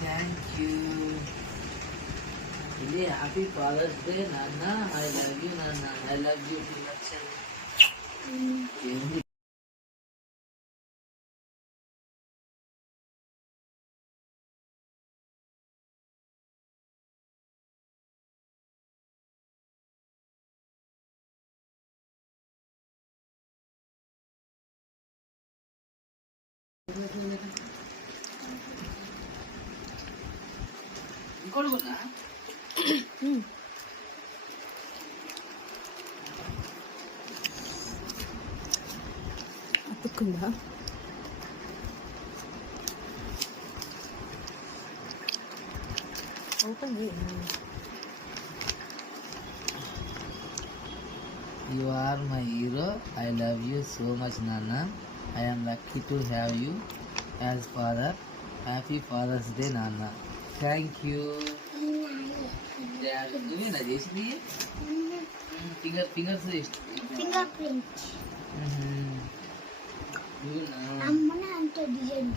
Thank you. ఇది happy fathers day నాన్న. I love you నాన్న. I love you too much. ఏంది ఇంకోటి కూడా అతుక్కుందా? ఓపెన్ చేయండి. You are my hero. I love you so much, Nana. I am lucky to have you as father. Happy Father's Day, Nana. Thank you. నువ్వేనా చేసింది? Fingers finger print నువ్వేనా? అమ్మనే అంత డిజైన్